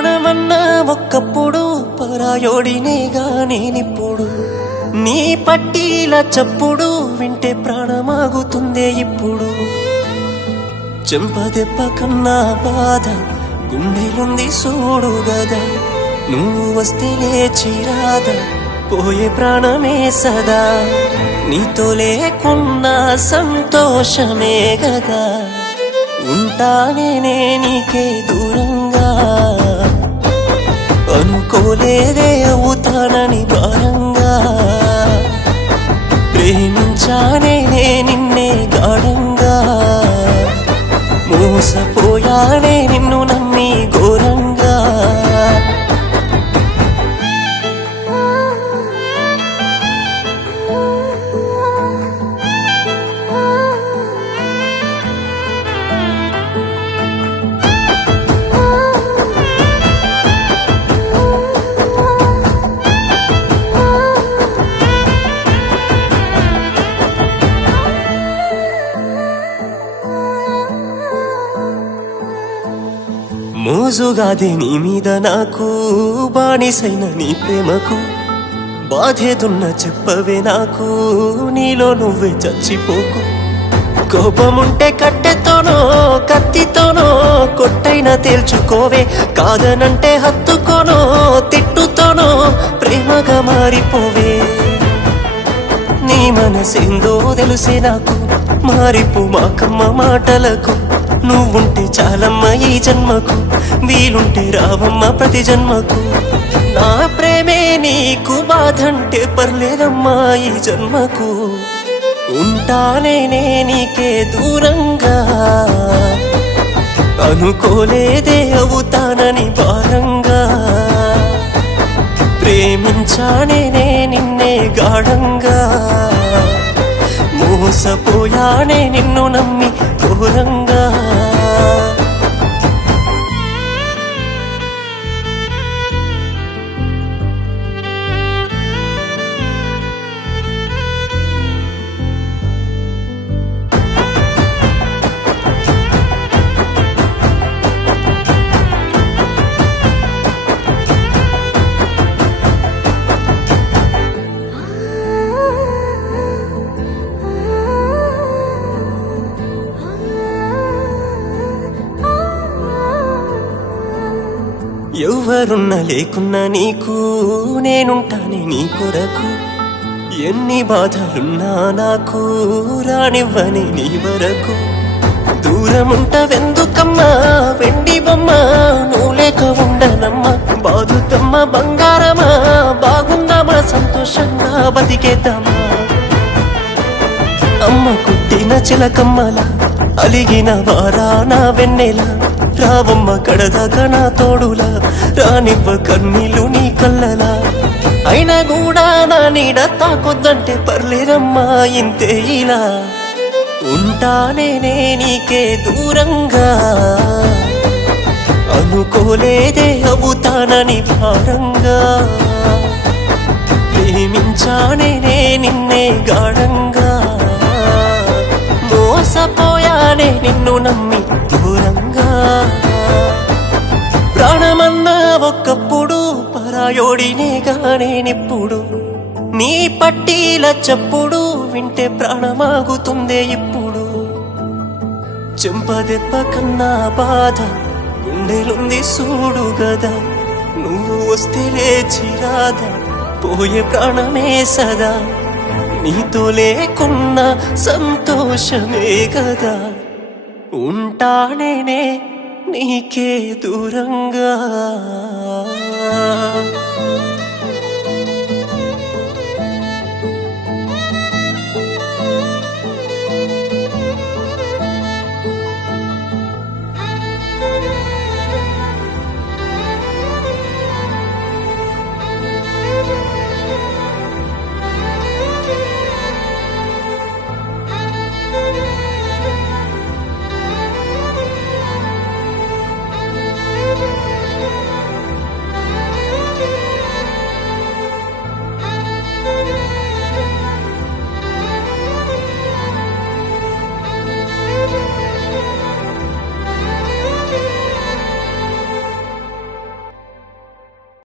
ప్రాణమన్నా ఒక్కప్పుడు పరాయోడినేగా నేనిప్పుడు నీ పట్టీల చప్పుడు వింటే ప్రాణమాగుతుందే ఇప్పుడు చెంపదెబ్బ కన్నా బాధ గుండెలుంది చూడు గదా నువ్వు వస్తే లేచిరాదా పోయే ప్రాణమే సదా నీతో లేకున్నా సంతోషమే గదా ఉంటానే నీకే దూరంగా అనుకోలేదే అవుతానని భారంగా ప్రేమించానే నిన్నే గాఢంగా మోసపోయానే నిన్ను నమ్మి ఘోరంగా మోజుగాదే నీ మీద నాకు బానిసైన నీ ప్రేమకు బాధేదున్న చెప్పవే నాకు నీలో నువ్వే చచ్చిపోకు కోపముంటే కట్టెతోనో కత్తితోనో కొట్టైనా తేల్చుకోవే కాదనంటే హత్తుకోనో తిట్టుతోనో ప్రేమగా మారిపోవే నీ మనసేందో తెలిసే నాకు మారిపో మాకమ్మ మాటలకు నువ్వుంటే చాలమ్మ ఈ జన్మకు వీలుంటే రావమ్మ ప్రతి జన్మకు నా ప్రేమే నీకు బాధంటే పర్లేదమ్మా ఈ జన్మకు ఉంటానే నీకే దూరంగా అనుకోలేదే అవుతానని భారంగా ప్రేమించానే నిన్నే గాఢంగా మోసపోయానే నిన్ను నమ్మి ఘోరంగా ఎవరున్నా లేకున్నా నీకు నేనుంటానే నీ కొరకు ఎన్ని బాధలున్నా నాకు రానివ్వని నీ వరకు దూరముంటవెందుకమ్మా వెండి బొమ్మ నువ్వు లేక ఉండనమ్మా బాధుతమ్మ బంగారమా బాగుందామా సంతోషంగా బతికేద్దామా అమ్మ కుట్టిన చిలకమ్మలా అలిగిన వారా నా వెన్నెలా రావమ్మ కడదాకా నా తోడులా రానివ్వ కన్నీళ్ళు నీ కళ్ళలా అయినా కూడా నా నీడ తాకొద్దంటే పర్లేదమ్మా ఇంతే ఇలా ఉంటానే నీకే దూరంగా అనుకోలేదే అవుతానని భారంగా ప్రేమించానే నిన్నే గాఢంగా మోసపోయానే నిన్ను నమ్మి దూరంగా ప్రాణమన్నా ఒక్కప్పుడు పరాయోడినేగా నేనిప్పుడు నీ పట్టీల చప్పుడు వింటే ప్రాణమాగుతుందే ఇప్పుడు చెంపదెబ్బ కన్నా బాధ గుండెలుంది చూడు గదా నువ్వు వస్తే లేచిరాదా పోయే ప్రాణమే సదా నీతో లేకున్నా సంతోషమే కదా ఉంటానే నీకే దూరంగా